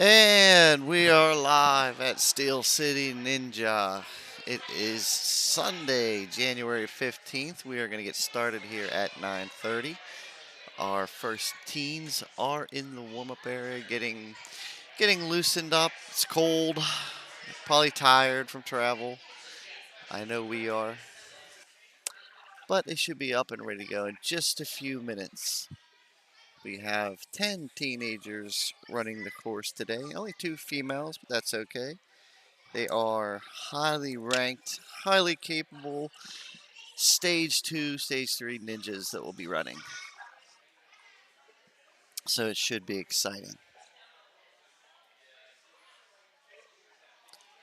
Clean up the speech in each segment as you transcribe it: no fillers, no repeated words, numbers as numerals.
And we are live at Steel City Ninja. It is Sunday, January 15th. We are going to get started here at 9:30. Our first teens are in the warm-up area getting loosened up. It's cold, probably tired from travel. I know we are, but they should be up and ready to go in just a few minutes. We have 10 teenagers running the course today. Only 2 females, but that's okay. They are highly ranked, highly capable stage 2, stage 3 ninjas that will be running. So it should be exciting.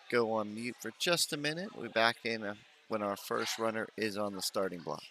Go on mute for just a minute. We'll be back in when our first runner is on the starting block.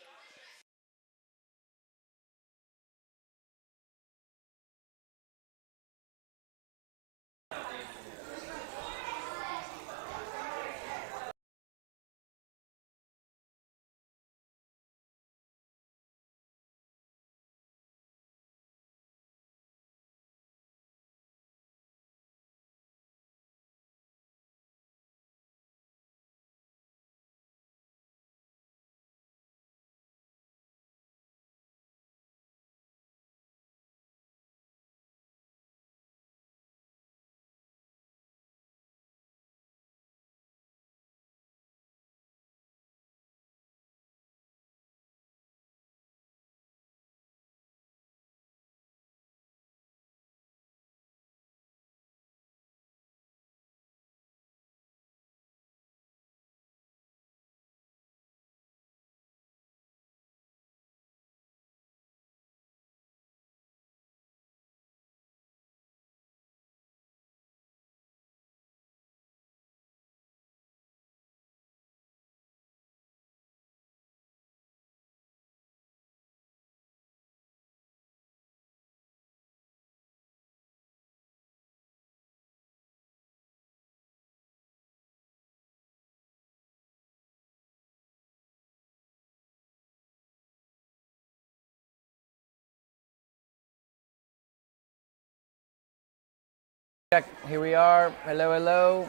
Check, here we are. Hello, hello.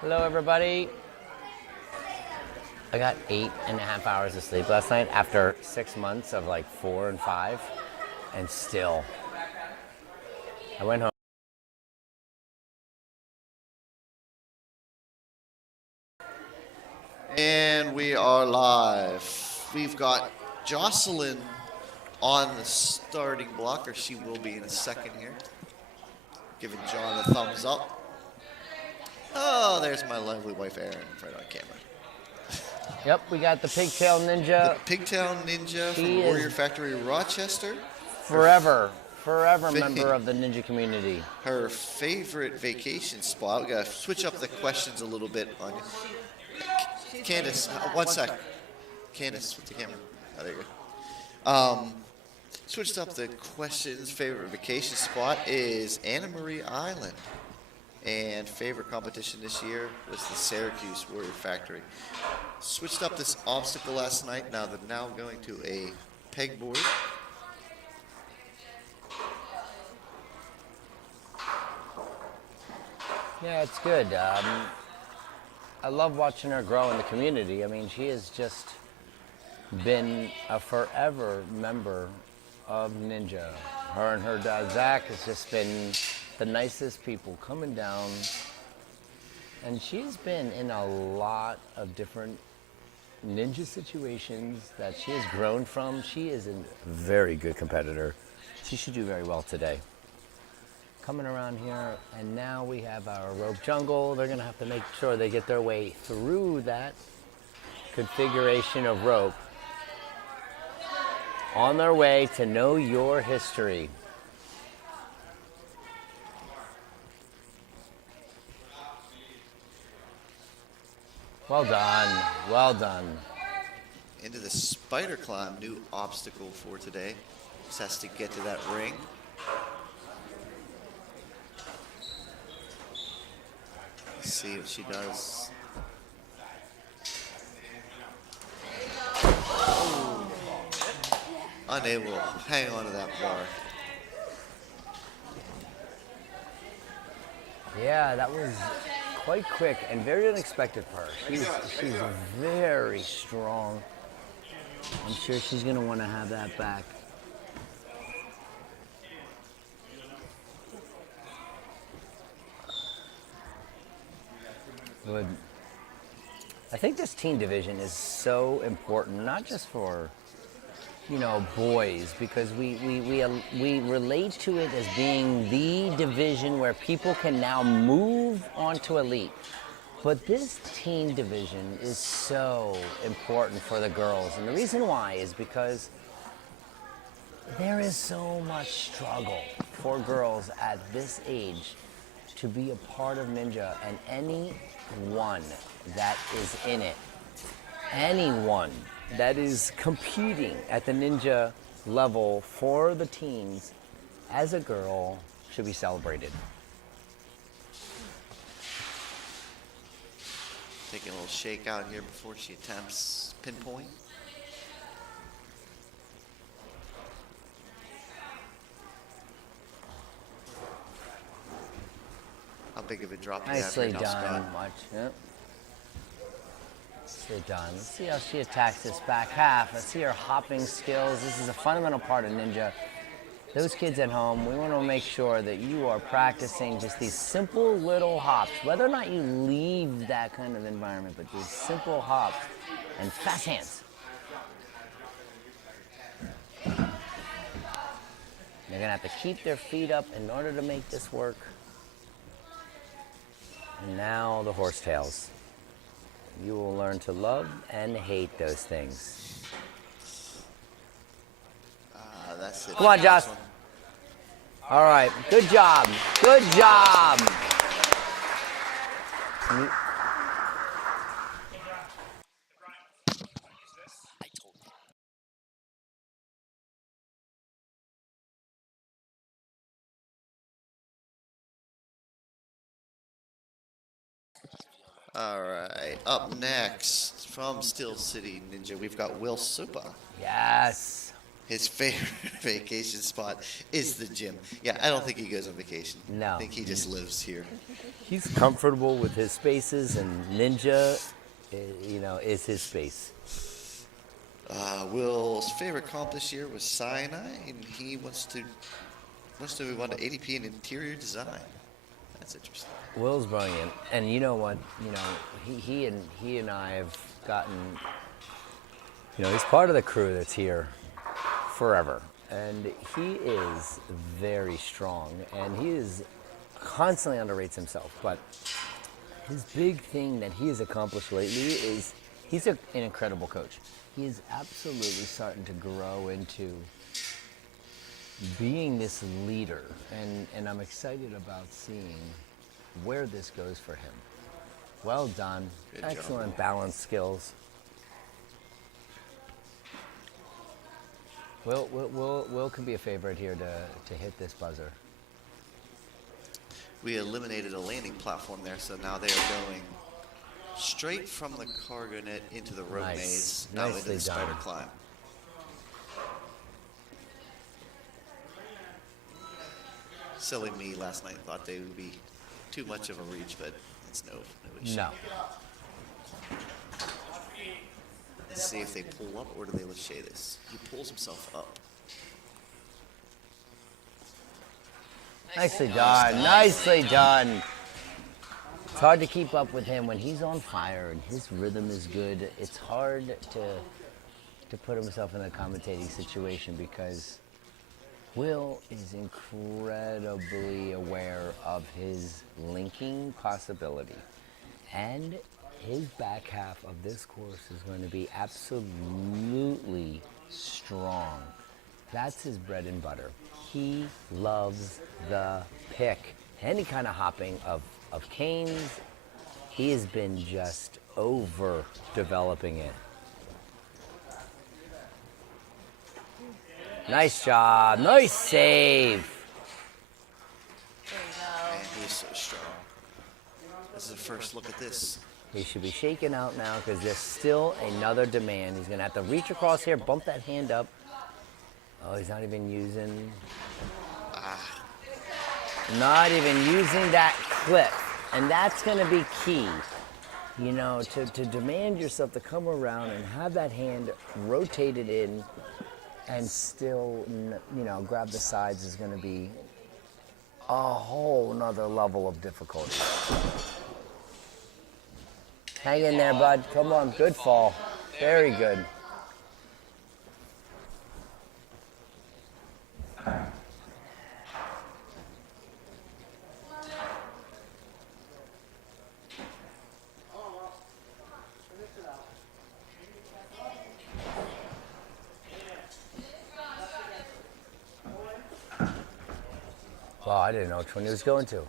Hello, everybody. I got 8.5 hours of sleep last night after 6 months of like 4 and 5. And still, I went home. And we are live. We've got Jocelyn on the starting block, or she will be in a second here. Giving John a thumbs up. Oh, there's my lovely wife Erin right on camera. Yep, we got the Pigtail Ninja. The Pigtail Ninja from Warrior Factory Rochester. Forever member of the ninja community. Her favorite vacation spot. We gotta switch up the questions a little bit on you. Candace, one sec. Candace, with the camera. Oh, there you go. Switched up the questions. Favorite vacation spot is Anna Marie Island. And favorite competition this year was the Syracuse Warrior Factory. Switched up this obstacle last night. Now they're now going to a pegboard. Yeah, it's good. I love watching her grow in the community. I mean, she has just been a forever member of Ninja. Her and her dad Zach has just been the nicest people coming down, and she's been in a lot of different ninja situations that she has grown from. She is a very good competitor. She should do very well today. Coming around here, and now we have our rope jungle. They're gonna have to make sure they get their way through that configuration of rope on their way to know your history. Well done, well done. Into the spider climb, new obstacle for today. Just has to get to that ring. Let's see what she does. Oh. Unable to hang on to that bar. Yeah, that was quite quick and very unexpected for her. She's very strong. I'm sure she's going to want to have that back. Good. I think this teen division is so important, not just for, boys, because we relate to it as being the division where people can now move on to elite. But this teen division is so important for the girls. And the reason why is because there is so much struggle for girls at this age to be a part of Ninja, and anyone that is in it, anyone that is competing at the Ninja level for the teens as a girl should be celebrated. Taking a little shake out here before she attempts pinpoint. How big of a drop do you have here Nicely now, done, Scott? much. Yep. Nicely done. Let's see how she attacks this back half. Let's see her hopping skills. This is a fundamental part of Ninja. Those kids at home, we want to make sure that you are practicing just these simple little hops. Whether or not you leave that kind of environment, but these simple hops and fast hands. They're going to have to keep their feet up in order to make this work. And now the horsetails. You will learn to love and hate those things. That's it. Come on, Josh. All right, good job. Good job. All right. Up next from Steel City Ninja, we've got Will Supa. Yes. His favorite vacation spot is the gym. Yeah, I don't think he goes on vacation. No. I think he just lives here. He's comfortable with his spaces, and Ninja, is his space. Will's favorite comp this year was Sinai, and he wants to move on to ADP in interior design. That's interesting. Will's brilliant, and you know what? He and I have gotten. He's part of the crew that's here forever, and he is very strong, and he is constantly underrates himself. But his big thing that he has accomplished lately is he's an incredible coach. He is absolutely starting to grow into being this leader, and I'm excited about seeing where this goes for him. Well done. Good Excellent job. balance skills. Will can be a favorite here to hit this buzzer. We eliminated a landing platform there, so now they are going straight from the cargo net into the rope Nice. maze, now into Nicely the spider done. climb. Silly me last night thought they would be too much of a reach, but it's no issue. No. Let's see if they pull up or do they lachey this. He pulls himself up. Nicely done. Nicely done. It's hard to keep up with him when he's on fire and his rhythm is good. It's hard to put himself in a commentating situation because Will is incredibly aware of his linking possibility. And his back half of this course is going to be absolutely strong. That's his bread and butter. He loves the pick. Any kind of hopping of canes, he has been just over developing it. Nice job. Nice save. Man, he's so strong. This is the first look at this. He should be shaken out now because there's still another demand. He's going to have to reach across here, bump that hand up. Oh, he's not even using. Not even using that clip. And that's going to be key. You know, to demand yourself to come around and have that hand rotated in and still, you know, grab the sides is going to be a whole nother level of difficulty. Hang in there, bud. Come on. Good fall. Very good. Well, I didn't know which one he was going to.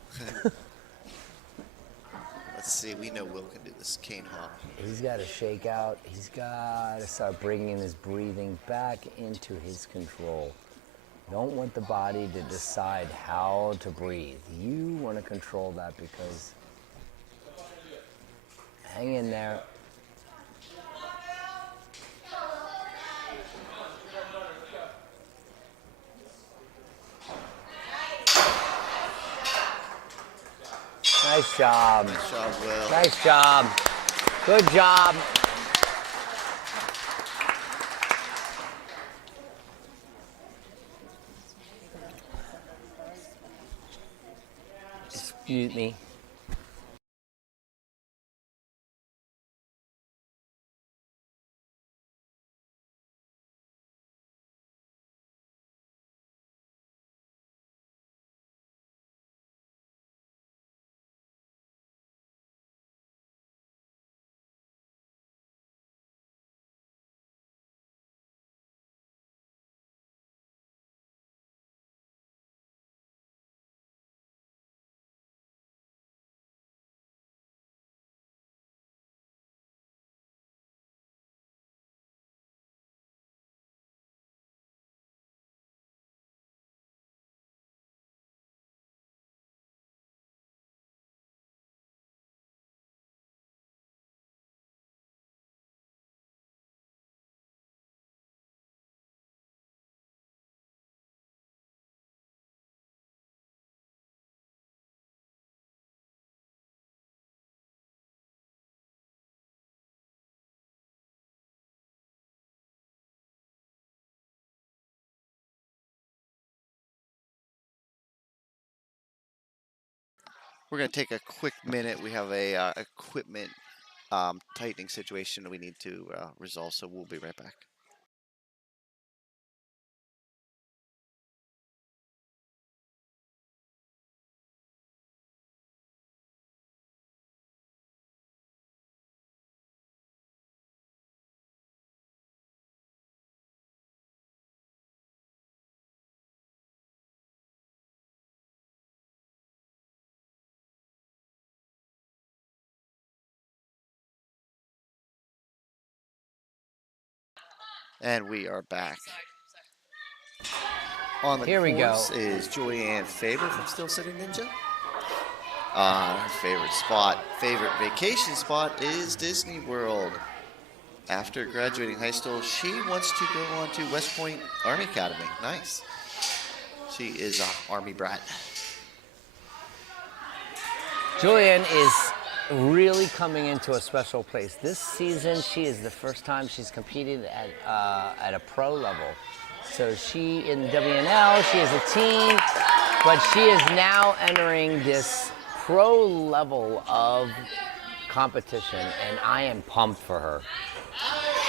Let's see. We know Will can do this cane hop. He's got to shake out. He's got to start bringing his breathing back into his control. Don't want the body to decide how to breathe. You want to control that because hang in there. Nice job. Nice job, Will. Nice job. Good job. Excuse me. We're going to take a quick minute. We have a equipment tightening situation we need to resolve, so we'll be right back. And we are back. On the Here we course go. is Joyanne Faber from Still Sitting Ninja. Her favorite spot, favorite vacation spot is Disney World. After graduating high school, she wants to go on to West Point Army Academy. Nice. She is an Army brat. Julianne is really coming into a special place. This season, she is the first time she's competed at a pro level. So she, in WNL, she is a teen, but she is now entering this pro level of competition, and I am pumped for her.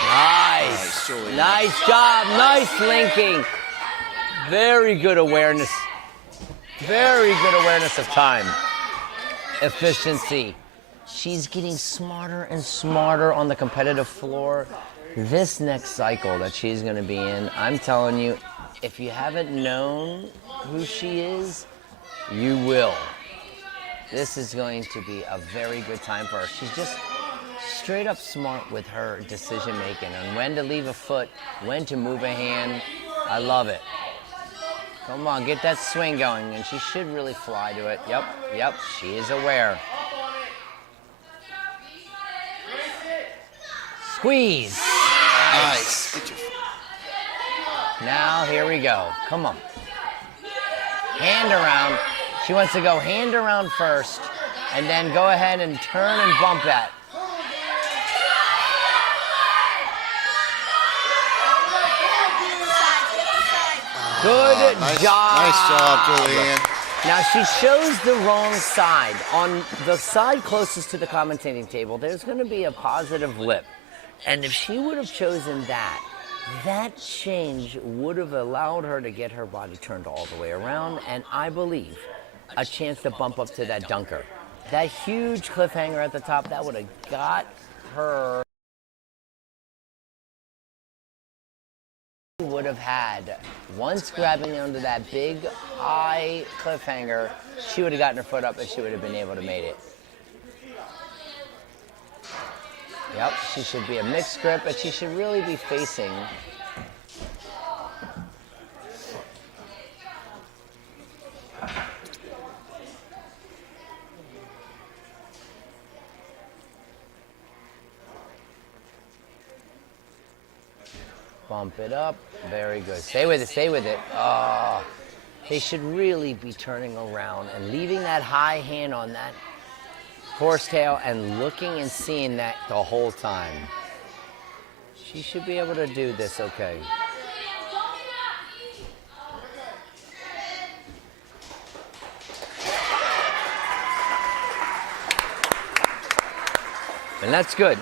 Nice. Nice job. Nice linking. Very good awareness. Very good awareness of time. Efficiency. She's getting smarter and smarter on the competitive floor. This next cycle that she's going to be in, I'm telling you, if you haven't known who she is, you will. This is going to be a very good time for her. She's just straight up smart with her decision making on when to leave a foot, when to move a hand. I love it. Come on, get that swing going, and she should really fly to it. Yep, she is aware. Squeeze. Nice. Get your... Now, here we go. Come on. Hand around. She wants to go hand around first and then go ahead and turn and bump that. Good job. Nice job, Julianne. Now she chose the wrong side. On the side closest to the commentating table, there's going to be a positive lip. And if she would have chosen that, that change would have allowed her to get her body turned all the way around, and I believe a chance to bump up to that dunker. That huge cliffhanger at the top, that would have got her. Would have had, once grabbing onto that big high cliffhanger, she would have gotten her foot up and she would have been able to make it. Yep, she should be a mixed grip, but she should really be facing. Bump it up. Very good. Stay with it. Stay with it. Oh, they should really be turning around and leaving that high hand on that horsetail and looking and seeing that the whole time. She should be able to do this okay. And that's good.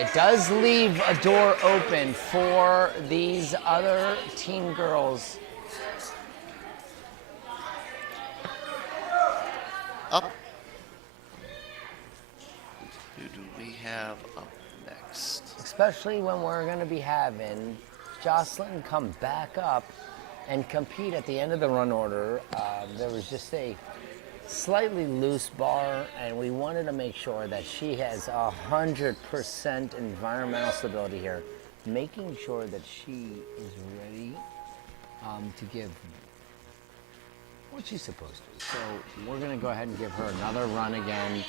It does leave a door open for these other teen girls. Up. Who do we have up next? Especially when we're going to be having Jocelyn come back up and compete at the end of the run order. There was just a slightly loose bar, and we wanted to make sure that she has 100% environmental stability here, making sure that she is ready to give what she's supposed to. So we're going to go ahead and give her another run again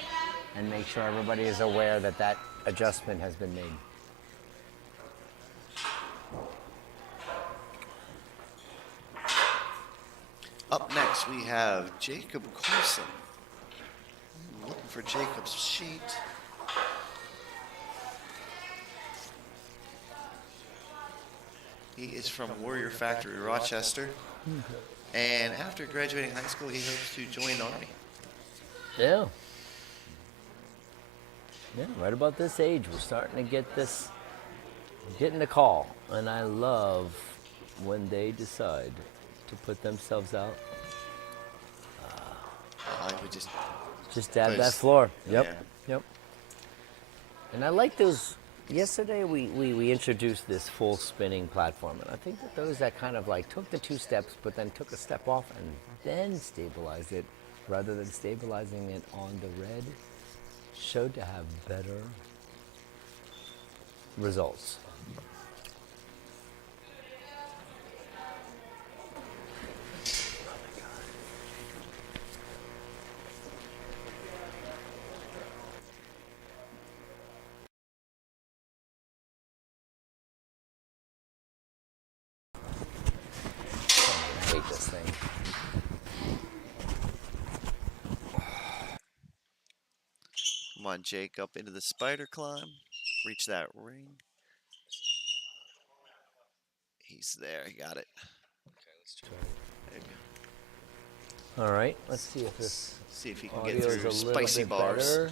and make sure everybody is aware that that adjustment has been made. Up next, we have Jacob Coulson. Looking for Jacob's sheet. He is from Warrior Factory, Rochester. And after graduating high school, he hopes to join the Army. Yeah. Yeah, right about this age, we're starting to get this, getting the call. And I love when they decide to put themselves out. I would just dab that floor. Yep. Yeah. Yep. And I like those. Yesterday we introduced this full spinning platform, and I think that those that kind of like took the 2 steps but then took a step off and then stabilized it rather than stabilizing it on the red showed to have better results. I hate this thing. Come on, Jake, up into the spider climb. Reach that ring. He's there. He got it. Okay, let's try it. There you go. All right, let's see if this See if he can audio get is through a little spicy bit bars. better.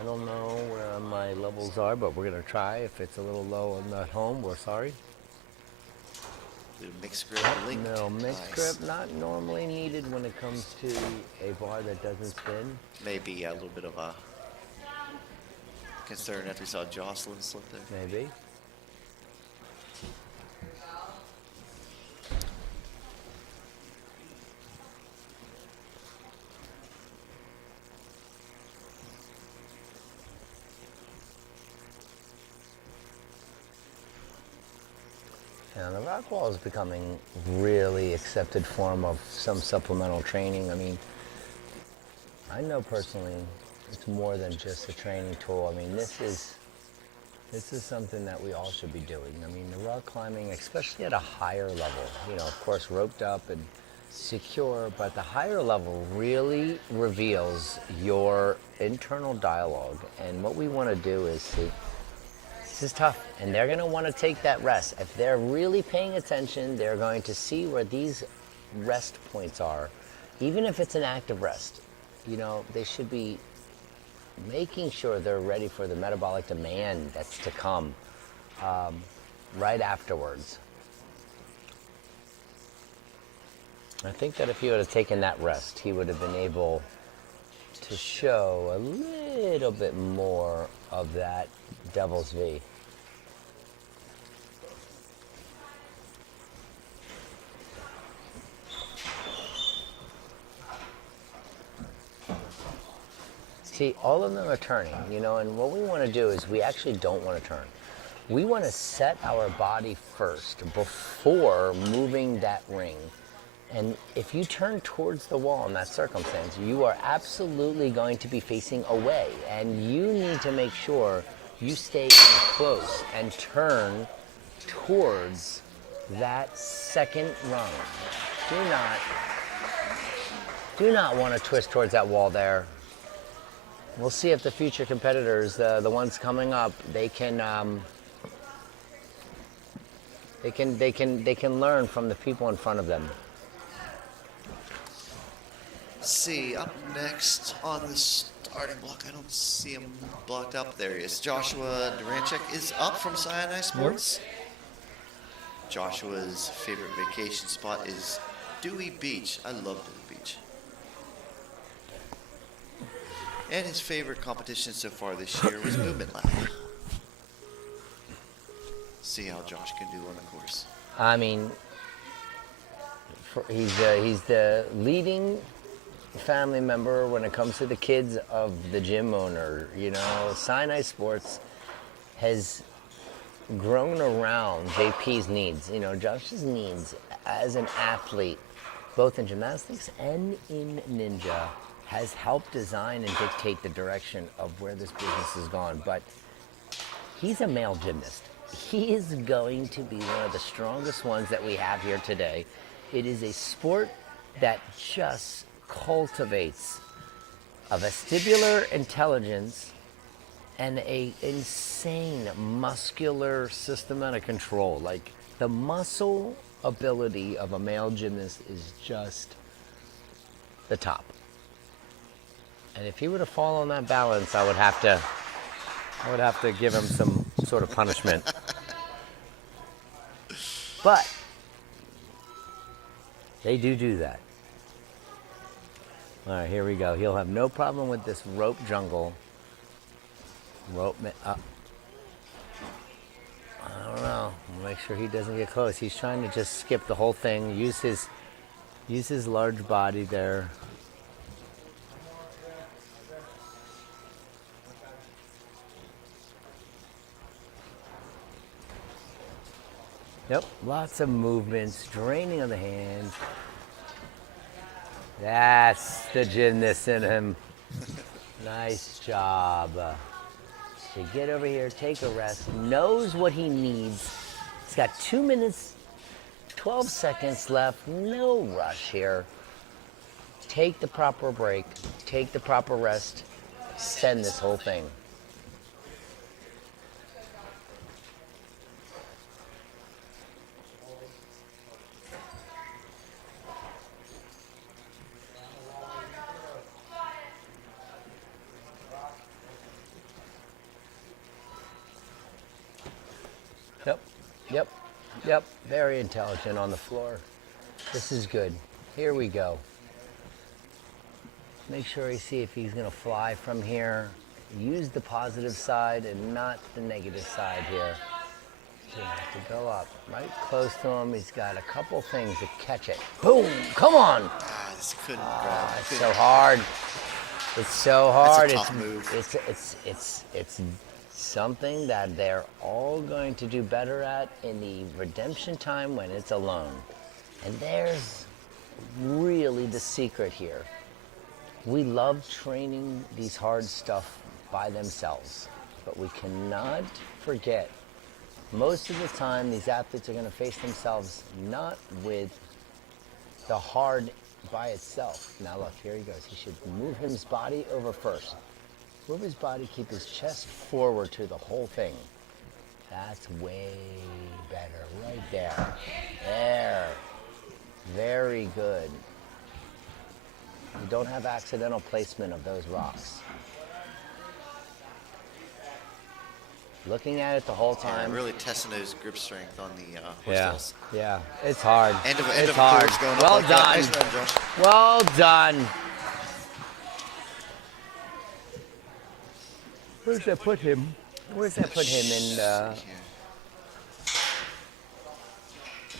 I don't know where my levels are, but we're gonna try. If it's a little low on at home, we're sorry. Do mixed grip link. No, mixed Nice. grip, not normally needed when it comes to a bar that doesn't spin. Maybe a little bit of a concern after we saw Jocelyn slip there. Maybe. Yeah, the rock wall is becoming really accepted form of some supplemental training. I mean, I know personally it's more than just a training tool. I mean, this is something that we all should be doing. I mean, the rock climbing, especially at a higher level, you know, of course, roped up and secure, but the higher level really reveals your internal dialogue. And what we want to do is see, this is tough, and they're going to want to take that rest. If they're really paying attention, they're going to see where these rest points are. Even if it's an active rest, they should be making sure they're ready for the metabolic demand that's to come right afterwards. I think that if he would have taken that rest, he would have been able to show a little bit more of that Devil's V. See, all of them are turning, and what we want to do is we actually don't want to turn. We want to set our body first before moving that ring. And if you turn towards the wall in that circumstance, you are absolutely going to be facing away. And you need to make sure you stay in close and turn towards that second rung. Do not want to twist towards that wall there. We'll see if the future competitors, the ones coming up, they can learn from the people in front of them. See, up next on the starting block, I don't see him blocked up. There he is. Joshua Duranchek is up from Sinai Sports. Joshua's favorite vacation spot is Dewey Beach. I love Dewey Beach. And his favorite competition so far this year was Movement Lab. See how Josh can do on the course. I mean, he's the leading family member when it comes to the kids of the gym owner. Sinai Sports has grown around JP's needs. Josh's needs as an athlete, both in gymnastics and in ninja, has helped design and dictate the direction of where this business has gone. But he's a male gymnast. He is going to be one of the strongest ones that we have here today. It is a sport that just cultivates a vestibular intelligence and a insane muscular system under control. Like, the muscle ability of a male gymnast is just the top. And if he were to fall on that balance, I would have to give him some sort of punishment. But they do that. All right, here we go. He'll have no problem with this rope jungle. I don't know. Make sure he doesn't get close. He's trying to just skip the whole thing. Use his large body there. Yep, lots of movements, draining of the hands. That's the gymnast in him. Nice job. So get over here, take a rest, knows what he needs. He's got 2 minutes, 12 seconds left, no rush here. Take the proper break, take the proper rest, send this whole thing. Yep, very intelligent on the floor. This is good. Here we go. Make sure you see if he's gonna fly from here. Use the positive side and not the negative side here. So you have to go up right close to him. He's got a couple things to catch it. Boom, come on. This couldn't grab. It's so hard. It's so hard. It's a tough move. It's something that they're all going to do better at in the redemption time when it's alone. And there's really the secret here. We love training these hard stuff by themselves, but we cannot forget, most of the time these athletes are going to face themselves not with the hard by itself. Now look, here he goes. He should move his body over first. Move his body, keep his chest forward to the whole thing. That's way better, right there. There. Very good. You don't have accidental placement of those rocks. Looking at it the whole time. Yeah, really testing his grip strength on the horsetails. Yeah, it's hard. End of it's a hard. course going Well up like done. that. Nice run, Josh. Well done. Where's that put him? Where's that put him in?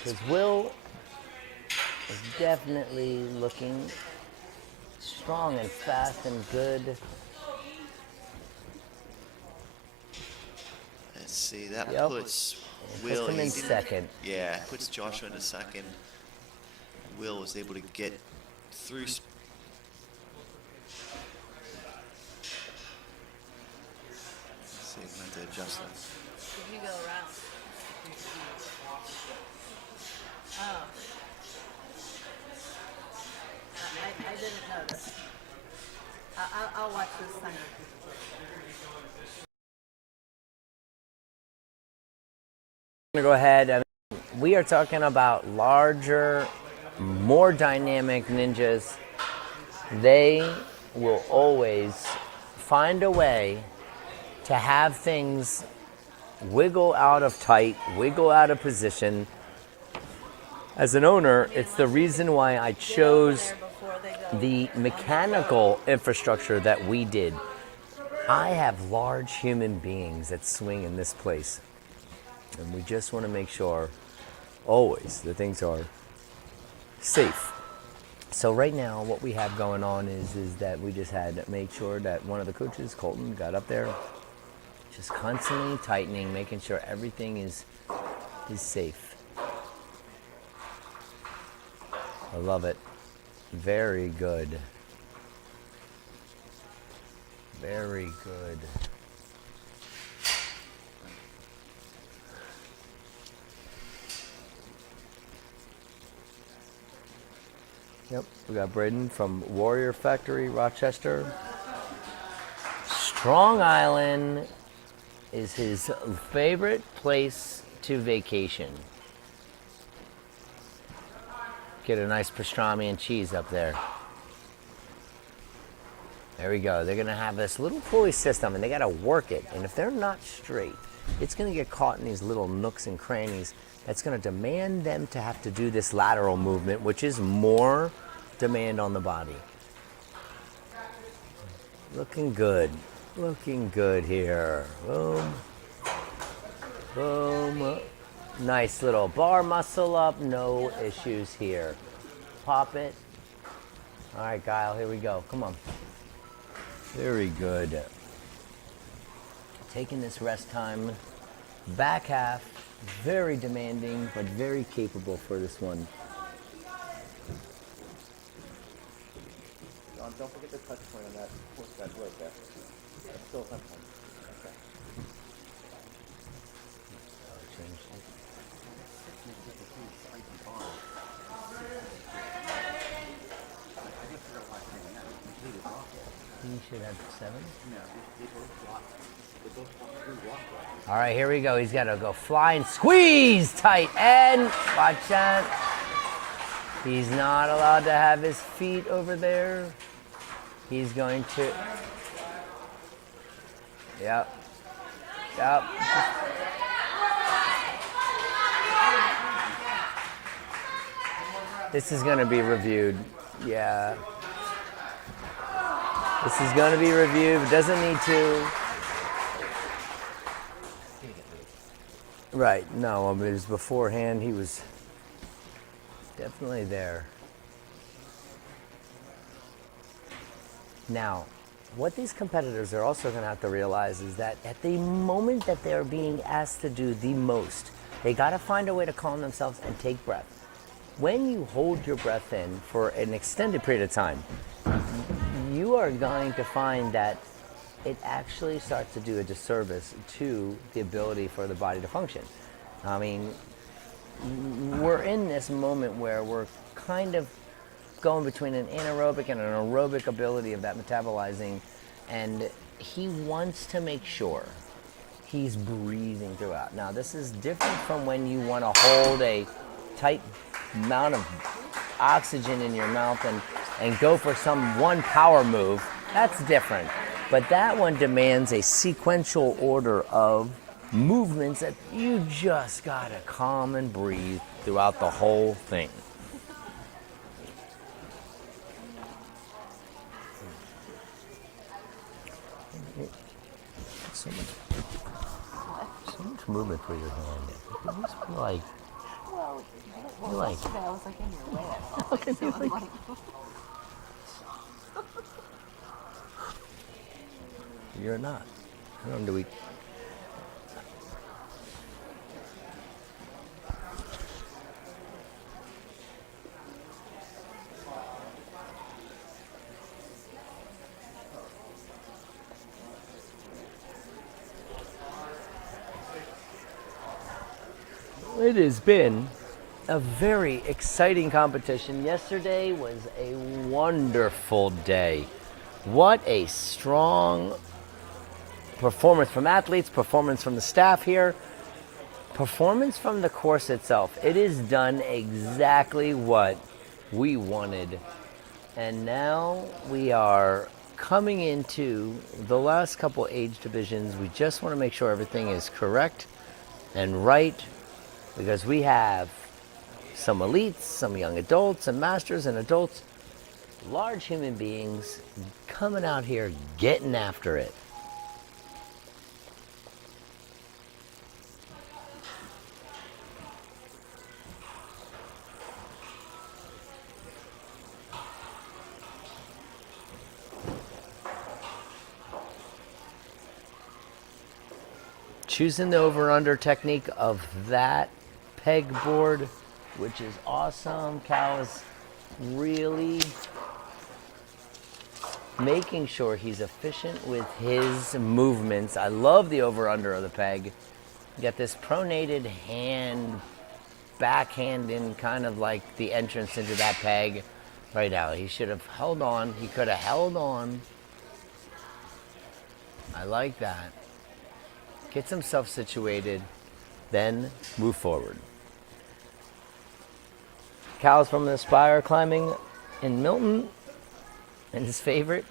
Because Will is definitely looking strong and fast and good. Let's see, that Yep. puts Puts Will him in second. Yeah, puts Joshua in a second. Will was able to get through. Let's see, I'm going to have to adjust that. Did you go around? Oh. I didn't notice. I'll watch this time. I'm gonna go ahead. We are talking about larger, more dynamic ninjas. They will always find a way to have things wiggle out of tight, wiggle out of position. As an owner, it's the reason why I chose the mechanical infrastructure that we did. I have large human beings that swing in this place. And we just want to make sure, always, that things are safe. So right now, what we have going on is that we just had to make sure that one of the coaches, Colton, got up there, just constantly tightening, making sure everything is safe. I love it. Very good. Very good. Yep, we got Braden from Warrior Factory, Rochester. Strong Island is his favorite place to vacation. Get a nice pastrami and cheese up there. There we go. They're going to have this little pulley system, and they got to work it. And if they're not straight, it's going to get caught in these little nooks and crannies. That's going to demand them to have to do this lateral movement, which is more demand on the body. Looking good. Looking good here. Boom. Boom. Nice little bar muscle up. No issues here. Pop it. All right, Kyle, here we go. Come on. Very good. Taking this rest time. Back half. Very demanding, but very capable for this one. Don't forget the touch point on that rope there. That's still a touch point. Okay. He should have 7. All right, here we go. He's got to go flying, squeeze tight, and watch that. He's not allowed to have his feet over there. He's going to. Yep. Yep. This is going to be reviewed. Yeah. This is going to be reviewed. It doesn't need to. Right. No, I mean, it was beforehand. He was definitely there. Now, what these competitors are also going to have to realize is that at the moment that they're being asked to do the most, they got to find a way to calm themselves and take breath. When you hold your breath in for an extended period of time, you are going to find that it actually starts to do a disservice to the ability for the body to function. I mean, we're in this moment where we're kind of going between an anaerobic and an aerobic ability of that metabolizing. And he wants to make sure he's breathing throughout. Now, this is different from when you want to hold a tight amount of oxygen in your mouth and go for some one power move. That's different. But that one demands a sequential order of movements that you just gotta calm and breathe throughout the whole thing. So much movement for your hand. You just feel like, you're like, Yesterday I was like in your way. okay, So I'm like, you're not. I don't know, do we? It has been a very exciting competition. Yesterday was a wonderful day. What a strong performance from athletes, performance from the staff here, performance from the course itself. It has done exactly what we wanted. And now we are coming into the last couple age divisions. We just want to make sure everything is correct and right, because we have some elites, some young adults, and masters and adults, large human beings coming out here getting after it. Choosing the over-under technique of that pegboard, which is awesome. Cal is really making sure he's efficient with his movements. I love the over-under of the peg. You got this pronated hand, backhand in kind of like the entrance into that peg right now. He should have held on. He could have held on. I like that. Gets himself situated, then move forward. Cal's from the Aspire climbing in Milton, and his favorite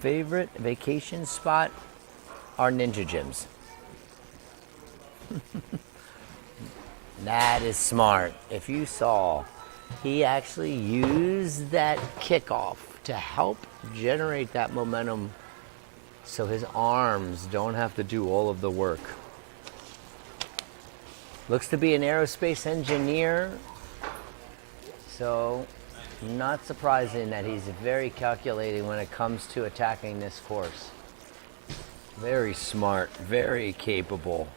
favorite vacation spot are ninja gyms. That is smart. If you saw, he actually used that kickoff to help generate that momentum so his arms don't have to do all of the work. Looks to be an aerospace engineer, so not surprising that he's very calculating when it comes to attacking this course. Very smart, very capable.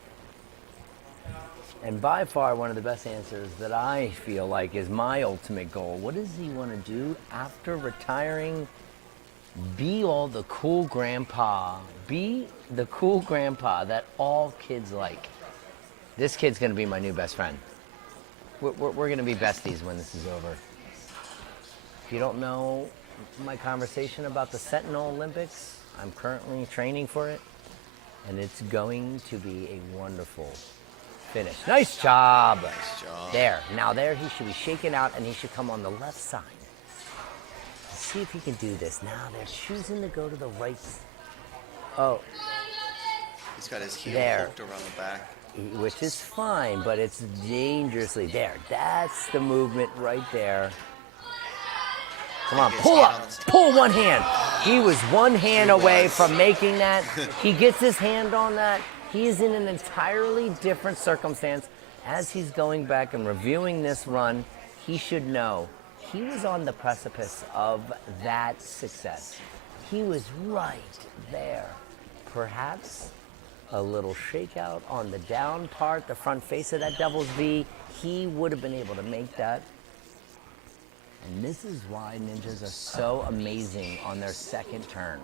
And by far one of the best answers that I feel like is my ultimate goal. What does he want to do after retiring? Be all the cool grandpa. Be the cool grandpa that all kids like. This kid's going to be my new best friend. We're going to be besties when this is over. If you don't know my conversation about the Sentinel Olympics, I'm currently training for it, and it's going to be a wonderful finish. Nice job. Nice job. There. Now there he should be shaken out, and he should come on the left side. See if he can do this. Now they're choosing to go to the right. Oh, He's got his heel There. hooked around the back. which is fine, but it's dangerously there. That's the movement right there. Come on, pull up, pull one hand. He was one hand away from making that. He gets his hand on that. He is in an entirely different circumstance. As he's going back and reviewing this run, he should know he was on the precipice of that success. He was right there. Perhaps a little shakeout on the down part, the front face of that Devil's V, he would have been able to make that. And this is why ninjas are so amazing on their second turn.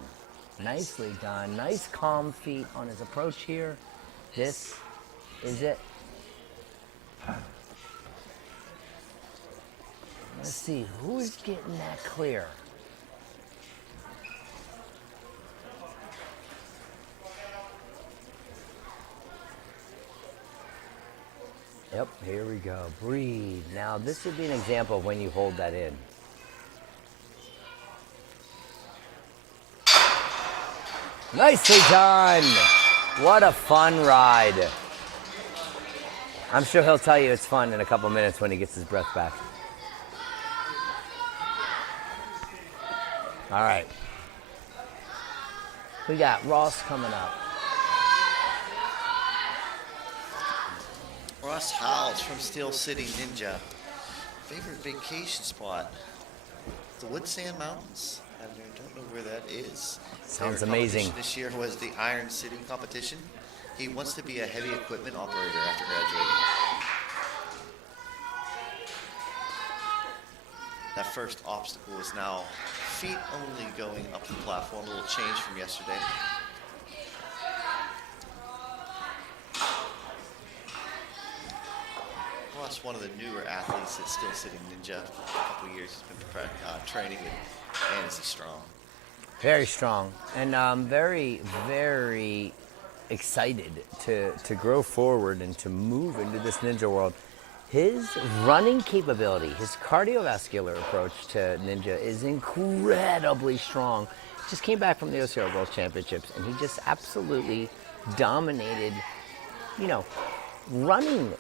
Nicely done. Nice calm feet on his approach here. This is it. Let's see, who's getting that clear? Yep, here we go. Breathe. Now, this would be an example of when you hold that in. Nicely done. What a fun ride. I'm sure he'll tell you it's fun in a couple minutes when he gets his breath back. All right. We got Ross coming up. Ross Howells from Steel City Ninja. Favorite vacation spot? The Woodsand Mountains. I don't know where that is. Sounds Favorite amazing. competition this year was the Iron City competition. He wants to be a heavy equipment operator after graduating. That first obstacle is now feet only going up the platform. A little change from yesterday. Ross, one of the newer athletes at Steel City Ninja. For a couple of years, he's been training with Fantasy Strong. Very strong, and very, very excited to grow forward and to move into this ninja world. His running capability, his cardiovascular approach to ninja is incredibly strong. Just came back from the OCR World Championships, and he just absolutely dominated,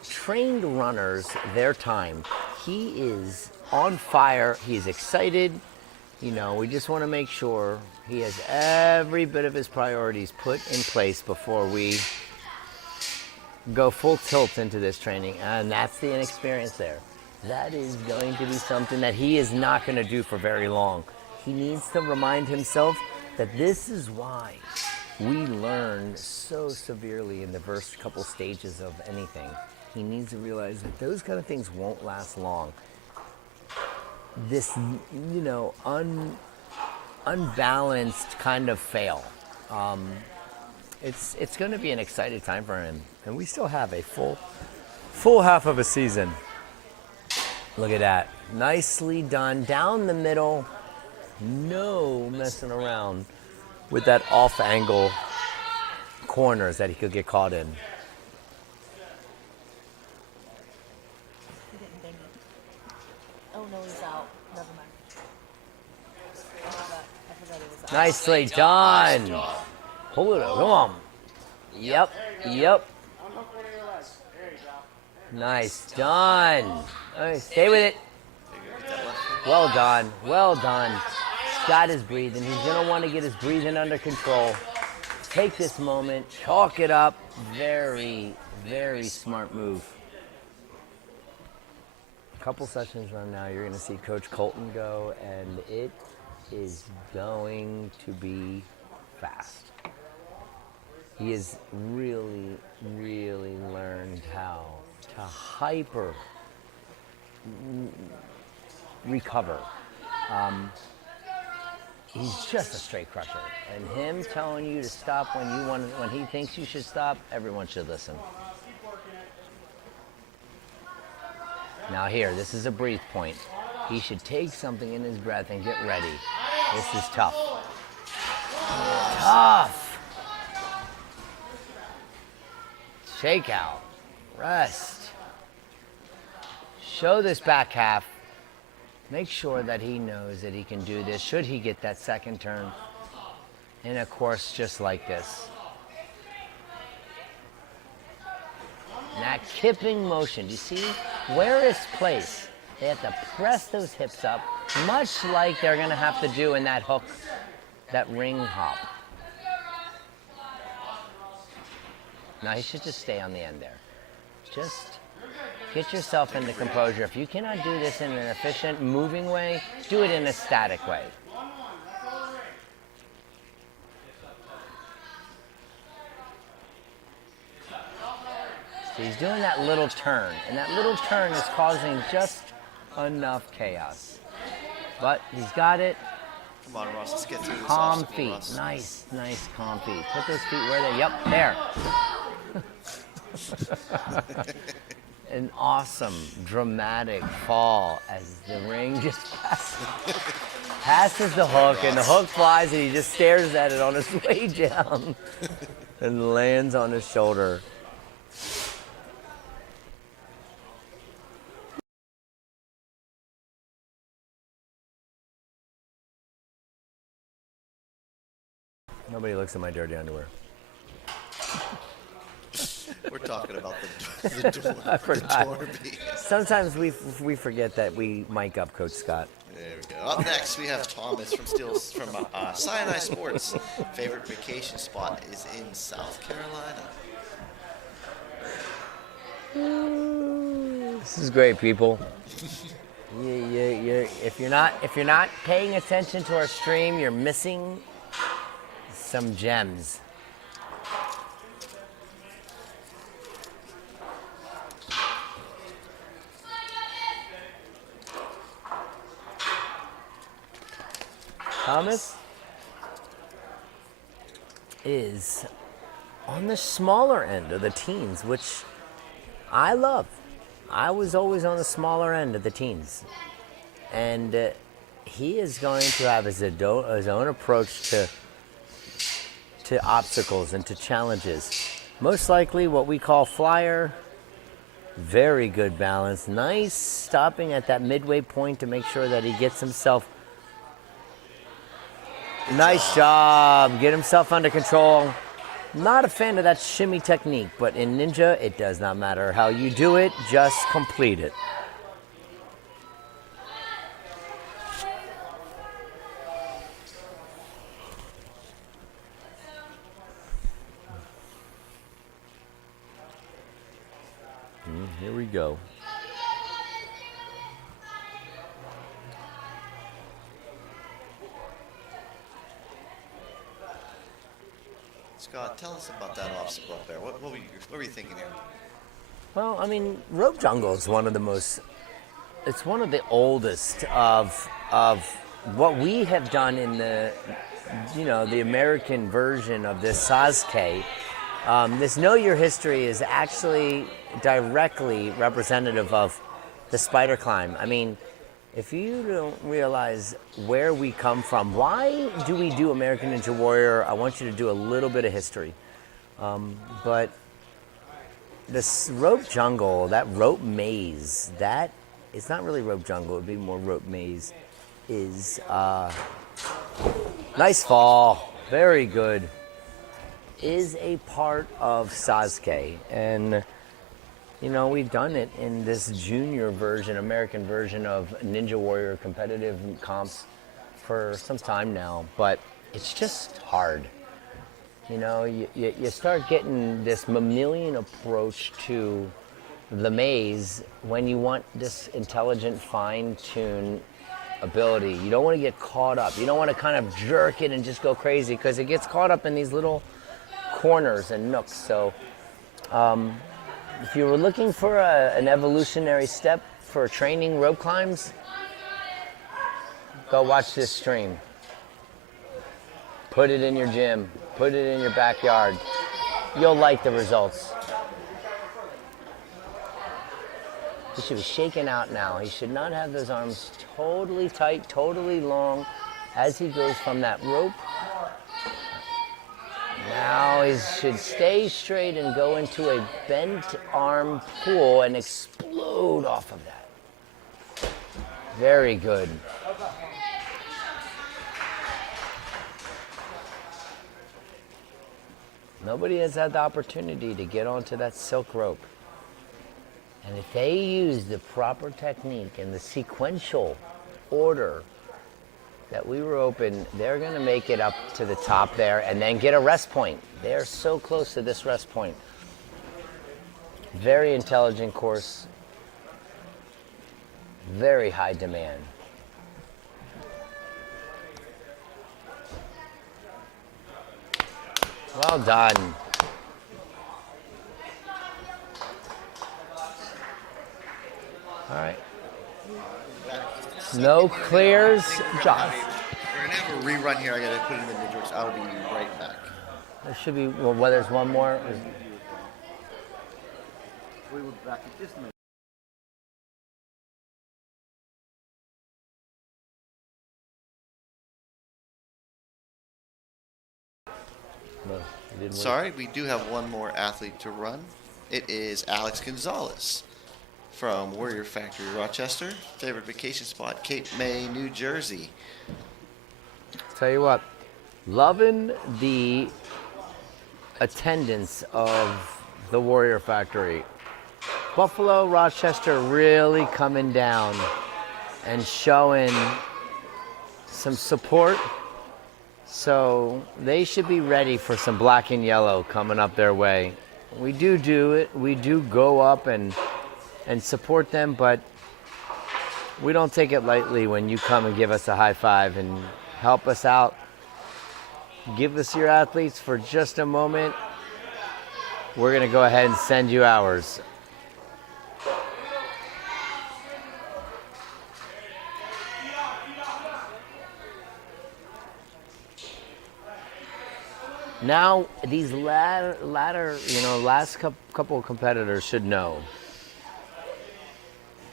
trained runners their time. He is on fire. He's excited. We just want to make sure he has every bit of his priorities put in place before we go full tilt into this training, and that's the inexperience there. That is going to be something that he is not going to do for very long. He needs to remind himself that this is why we learn so severely in the first couple stages of anything. He needs to realize that those kind of things won't last long. This, unbalanced kind of fail. It's going to be an exciting time for him, and we still have a full half of a season. Look at that, nicely done down the middle. No messing around with that off-angle corners that he could get caught in. He didn't ding it. Oh no, he's out. Never mind. I forgot he was out. Nicely done. Pull it up. Come on. Yep. Nice done. All right, stay with it. Well done. He's got his breathing. He's going to want to get his breathing under control. Take this moment. Chalk it up. Very, very smart move. A couple sessions from now, you're going to see Coach Colton go, and it is going to be fast. He has really, really learned how to hyper recover. He's just a straight crusher, and him telling you to stop when he thinks you should stop, everyone should listen. Now here, this is a breathe point. He should take something in his breath and get ready. This is tough. Shake out. Rest. Show this back half. Make sure that he knows that he can do this should he get that second turn in a course just like this. And that kipping motion, do you see where it's placed? They have to press those hips up, much like they're going to have to do in that hook, that ring hop. Now he should just stay on the end there. Just get yourself into composure. If you cannot do this in an efficient, moving way, do it in a static way. So he's doing that little turn, and that little turn is causing just enough chaos. But he's got it. Come on, Ross, let's get through this Calm obstacle, feet. Ross. Nice, calm feet. Put those feet where they, yep, there. an awesome, dramatic fall as the ring just passes the hook, and the hook flies, and he just stares at it on his way down and lands on his shoulder. Nobody looks at my dirty underwear. We're talking about the door. I forgot. The door being. Sometimes we forget that we mic up Coach Scott. There we go. Up next, we have Thomas from Sinai Sports. Favorite vacation spot is in South Carolina. This is great, people. If you're not paying attention to our stream, you're missing some gems. Thomas is on the smaller end of the teens, which I love. I was always on the smaller end of the teens. And he is going to have his own approach to obstacles and to challenges. Most likely what we call flyer. Very good balance. Nice stopping at that midway point to make sure that he gets himself. Nice job. Get himself under control. Not a fan of that shimmy technique, but in Ninja, it does not matter how you do it, just complete it. Here we go. Scott, tell us about that obstacle up there. What were you thinking here? Well, I mean, rope jungle is one of the oldest of what we have done in the American version of this Sasuke. This Know Your History is actually directly representative of the spider climb. I mean, if you don't realize where we come from, why do we do American Ninja Warrior? I want you to do a little bit of history. But this rope jungle, that rope maze, that it's not really rope jungle, it would be more rope maze, is nice fall, very good, is a part of Sasuke. And you know, we've done it in this junior version, American version of Ninja Warrior competitive comps for some time now, but it's just hard. You know, you start getting this mammalian approach to the maze when you want this intelligent, fine-tuned ability. You don't want to get caught up. You don't want to kind of jerk it and just go crazy, because it gets caught up in these little corners and nooks. So if you were looking for an evolutionary step for training rope climbs, go watch this stream. Put it in your gym. Put it in your backyard. You'll like the results. He should be shaken out now. He should not have those arms totally tight, totally long as he goes from that rope. Now he should stay straight and go into a bent arm pull and explode off of that. Very good. Nobody has had the opportunity to get onto that silk rope. And if they use the proper technique and the sequential order that we were open, they're going to make it up to the top there and then get a rest point. They're so close to this rest point. Very intelligent course. Very high demand. Well done. All right. No clears. Josh. We're going to have a rerun here. I got to put it in the Ninja. I'll be right back. There should be, well, there's one more. We will be back in just a minute. did we? Sorry, we do have one more athlete to run. It is Alex Gonzalez from Warrior Factory, Rochester. Favorite vacation spot, Cape May, New Jersey. Tell you what, loving the attendance of the Warrior Factory. Buffalo, Rochester really coming down and showing some support. So they should be ready for some black and yellow coming up their way. We do it. We do go up and support them, but we don't take it lightly when you come and give us a high five and help us out. Give us your athletes for just a moment. We're going to go ahead and send you ours. Now, these last couple of competitors should know.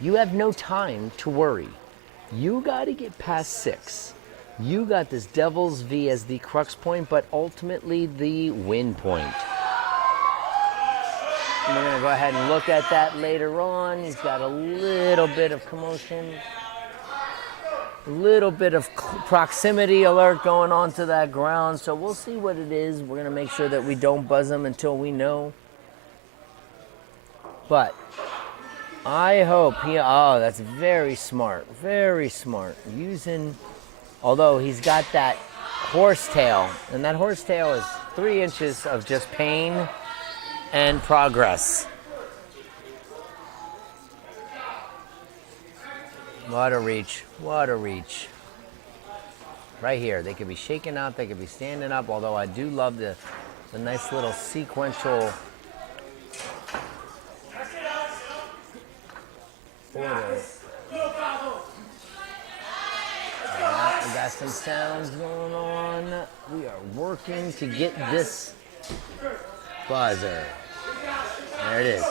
You have no time to worry. You got to get past 6. You got this Devil's V as the crux point, but ultimately the win point. And we're going to go ahead and look at that later on. He's got a little bit of commotion. A little bit of proximity alert going on to that ground, so we'll see what it is. We're going to make sure that we don't buzz him until we know. But I hope that's very smart, although he's got that horsetail, and that horsetail is 3 inches of just pain and progress. What a reach. Right here, they could be shaking out, they could be standing up, although I do love the nice little sequential order. Yeah, we got some sounds going on. We are working to get this buzzer. There it is.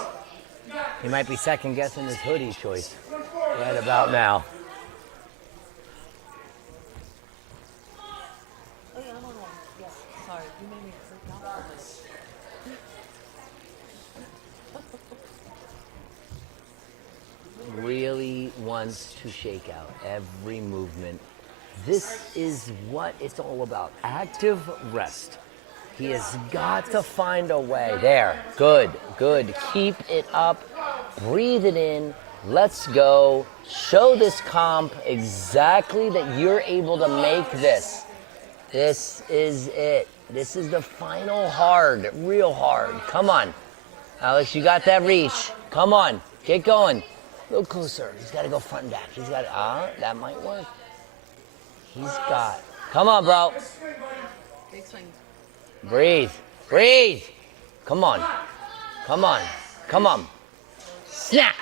He might be second guessing his hoodie choice right about now. Oh yeah, I'm on one. Yes, sorry, you made me freak out for this. Really wants to shake out every movement. This is what it's all about. Active rest. He has got to find a way. There. Good. Keep it up. Breathe it in. Let's go. Show this comp exactly that you're able to make this. This is it. This is the final hard, real hard. Come on. Alex, you got that reach. Come on. Get going. A little closer. He's got to go front and back. He's got that might work. Come on, bro. Big swing. Breathe. Come on. Snap.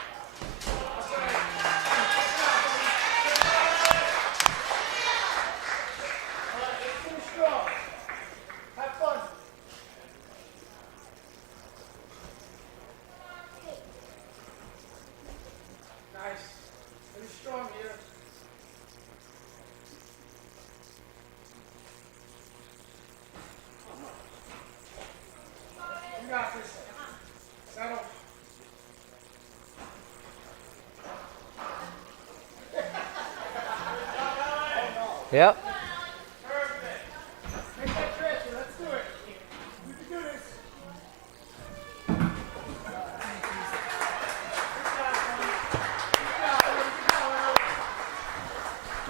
Yep.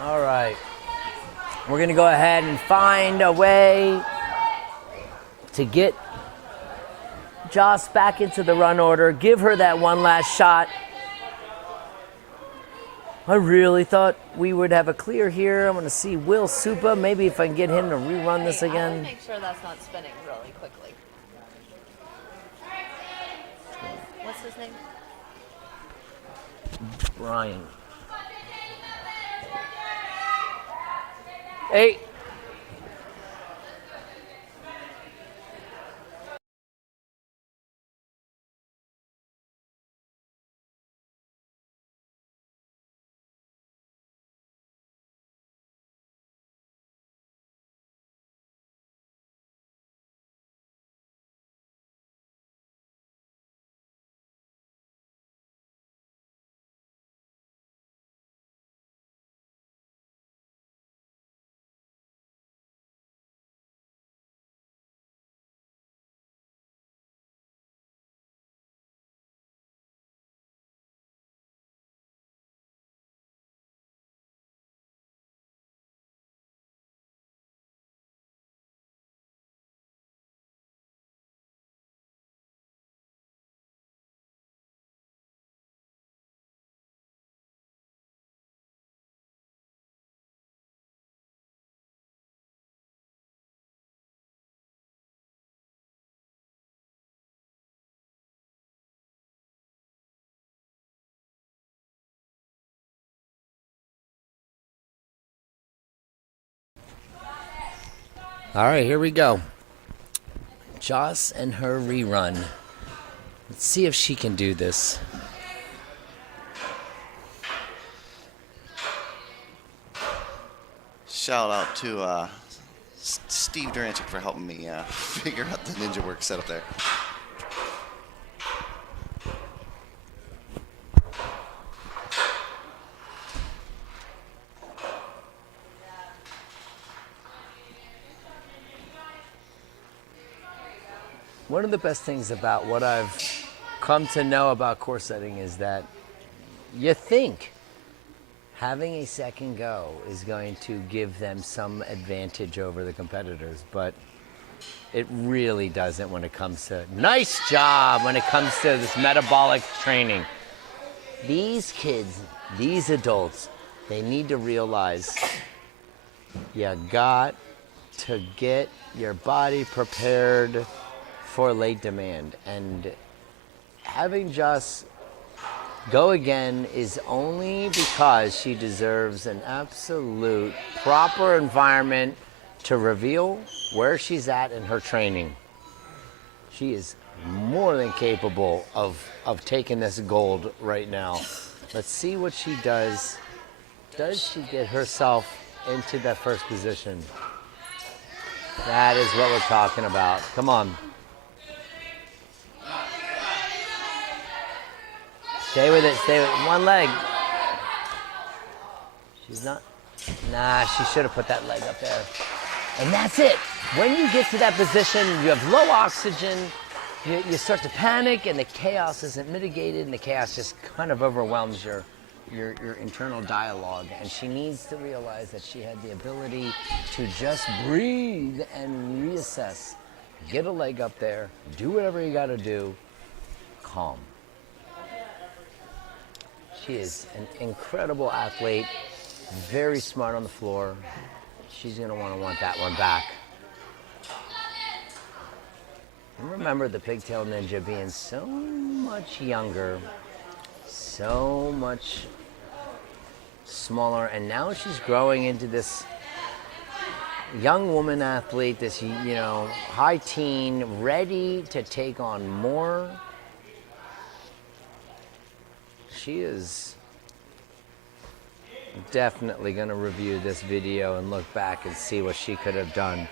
All right. We're going to go ahead and find a way to get Joss back into the run order. Give her that one last shot. I really thought we would have a clear here. I'm going to see Will Supa. Maybe if I can get him to rerun this I again. want to make sure that's not spinning really quickly. What's his name? Brian. Hey. All right, here we go. Joss and her rerun. Let's see if she can do this. Shout out to Steve Duranchik for helping me figure out the ninja work setup there. One of the best things about what I've come to know about core setting is that you think having a second go is going to give them some advantage over the competitors, but it really doesn't when it comes to, nice job, when it comes to this metabolic training. These kids, these adults, they need to realize you got to get your body prepared for late demand. And having Joss go again is only because she deserves an absolute proper environment to reveal where she's at in her training. She is more than capable of taking this gold right now. Let's see what she does. Does she get herself into that first position? That is what we're talking about. Come on. Stay with it, stay with it. One leg. She's not, nah, she should have put that leg up there. And that's it. When you get to that position, you have low oxygen, you start to panic and the chaos isn't mitigated and the chaos just kind of overwhelms your internal dialogue. And she needs to realize that she had the ability to just breathe and reassess. Get a leg up there, do whatever you gotta do, calm. She is an incredible athlete, very smart on the floor. She's gonna want that one back. And remember the Pigtail Ninja being so much younger, so much smaller, and now she's growing into this young woman athlete, this, high teen, ready to take on more. She is definitely going to review this video and look back and see what she could have done.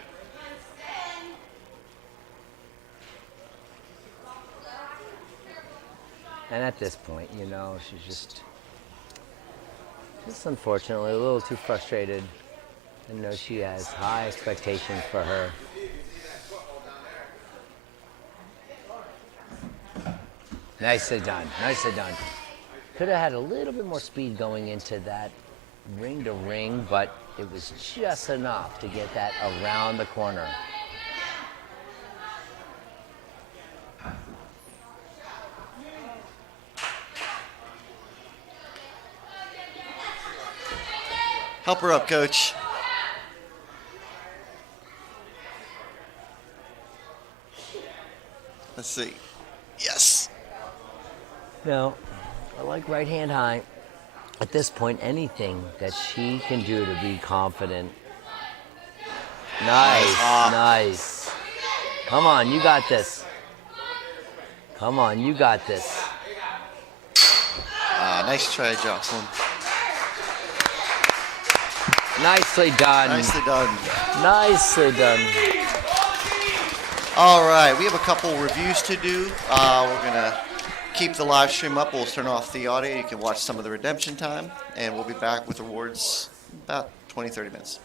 And at this point, she's just unfortunately a little too frustrated. I know she has high expectations for her. Nicely done, nicely done. Could have had a little bit more speed going into that ring to ring, but it was just enough to get that around the corner. Help her up, coach. Let's see. Yes. Now, I like right hand high. At this point, anything that she can do to be confident. Nice, nice. Come on, you got this. Come on, you got this. Nice try, Jocelyn. Nicely done. Nicely done. Nicely done. All right, we have a couple reviews to do. We're going to keep the live stream up. We'll turn off the audio. You can watch some of the redemption time, and we'll be back with rewards in about 20, 30 minutes.